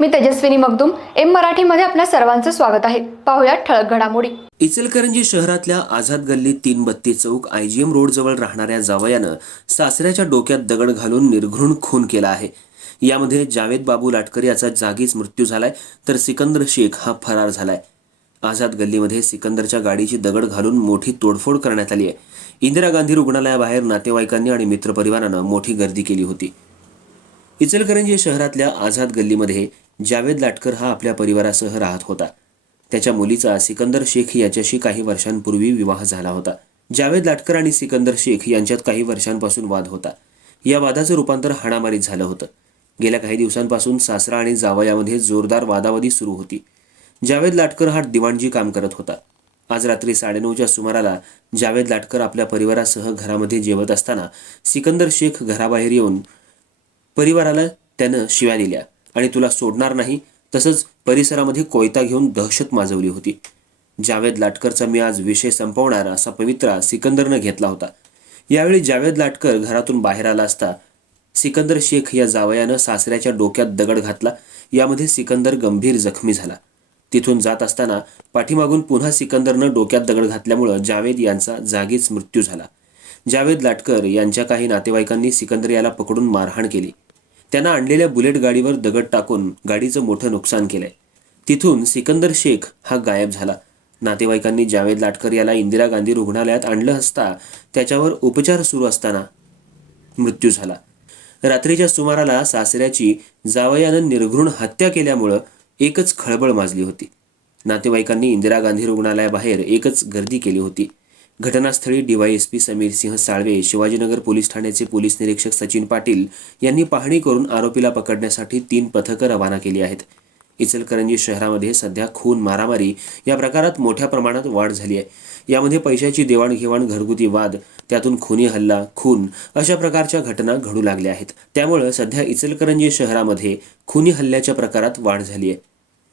मी Tejaswini Magdum M मराठीमध्ये आपल्या सर्वांचं स्वागत आहे. पाहुयात ठळक घडामोडी. इचलकरंजी शहरातल्या आझाद गल्ली तीन बत्ती चौक आयजीएम रोड जवळ राहणाऱ्या जावयानं सासऱ्याच्या डोक्यात दगड घालून निर्घृण खून केला आहे. यामध्ये जावेद बाबू लाटकर याचा जागीच मृत्यू झालाय तर सिकंदर शेख हा फरार झालाय. आझाद गल्लीमध्ये सिकंदरच्या गाडीची दगड घालून मोठी तोडफोड करण्यात आली आहे. इंदिरा गांधी रुग्णालयाबाहेर नातेवाईकांनी आणि मित्रपरिवारानं मोठी गर्दी केली होती. इचलकरंजी शहरातल्या आझाद गल्लीमध्ये जावेद लाटकर हा आपल्या परिवारासह राहत होता. त्याच्या मुलीचा सिकंदर शेख याच्याशी काही वर्षांपूर्वी विवाह झाला होता. जावेद लाटकर आणि सिकंदर शेख यांच्यात काही वर्षांपासून वाद होता. या वादाचं रूपांतर हाणामारीत झालं होतं. गेल्या काही दिवसांपासून सासरा आणि जावयामध्ये जोरदार वादावादी सुरू होती. जावेद लाटकर हा दिवाणजी काम करत होता. आज रात्री साडेनऊच्या सुमाराला जावेद लाटकर आपल्या परिवारासह घरामध्ये जेवत असताना सिकंदर शेख घराबाहेर येऊन परिवाराला त्यानं शिव्या दिल्या. आणि तुला सोडणार नाही तसंच परिसरामध्ये कोयता घेऊन दहशत माजवली होती. जावेद लाटकरचा मी आज विषय संपवणार असा पवित्रा सिकंदरनं घेतला होता. यावेळी जावेद लाटकर घरातून बाहेर आला असता सिकंदर शेख या जावयानं सासऱ्याच्या डोक्यात दगड घातला यामध्ये सिकंदर गंभीर जखमी झाला. तिथून जात असताना पाठीमागून पुन्हा सिकंदरनं डोक्यात दगड घातल्यामुळं जावेद यांचा जागीच मृत्यू झाला. जावेद लाटकर यांच्या काही नातेवाईकांनी सिकंदर याला पकडून मारहाण केली. त्यांना आणलेल्या बुलेट गाडीवर दगड टाकून गाडीचं मोठं नुकसान केलंय. तिथून सिकंदर शेख हा गायब झाला. नातेवाईकांनी जावेद लाटकर याला इंदिरा गांधी रुग्णालयात आणलं असता त्याच्यावर उपचार सुरू असताना मृत्यू झाला. रात्रीच्या सुमाराला सासऱ्याची जावयानं निर्घृण हत्या केल्यामुळं एकच खळबळ माजली होती. नातेवाईकांनी इंदिरा गांधी रुग्णालयाबाहेर एकच गर्दी केली होती. घटनास्थळी डीवायएसपी समीर सिंह साळवे शिवाजीनगर पोलीस ठाण्याचे पोलीस निरीक्षक सचिन पाटील यांनी पाहणी करून आरोपीला पकडण्यासाठी तीन पथकं रवाना केली आहेत. इचलकरंजी शहरामध्ये सध्या खून मारामारी या प्रकारात मोठ्या प्रमाणात वाढ झाली आहे. यामध्ये पैशाची देवाणघेवाण घरगुती वाद त्यातून खुनी हल्ला खून अशा प्रकारच्या घटना घडू लागल्या आहेत. त्यामुळं सध्या इचलकरंजी शहरामध्ये खुनी हल्ल्याच्या प्रकारात वाढ झाली आहे.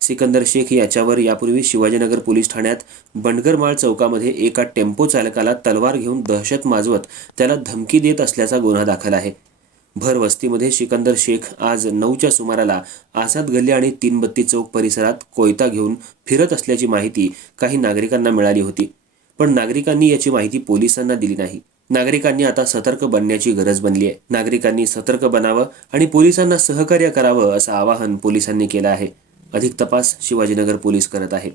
सिकंदर शेख याच्यावर यापूर्वी शिवाजीनगर पोलीस ठाण्यात बंडगरमाळ चौकामध्ये एका टेम्पो चालकाला तलवार घेऊन दहशत माजवत त्याला धमकी देत असल्याचा गुन्हा दाखल आहे. भर वस्तीमध्ये सिकंदर शेख आज नऊच्या सुमाराला आझाद गल्ली आणि तीनबत्ती चौक परिसरात कोयता घेऊन फिरत असल्याची माहिती काही नागरिकांना मिळाली होती. पण नागरिकांनी याची माहिती पोलिसांना दिली नाही. नागरिकांनी आता सतर्क बनण्याची गरज बनली आहे. नागरिकांनी सतर्क बनावं आणि पोलिसांना सहकार्य करावं असं आवाहन पोलिसांनी केलं आहे. अधिक तपास शिवाजीनगर पोलीस करत आहेत.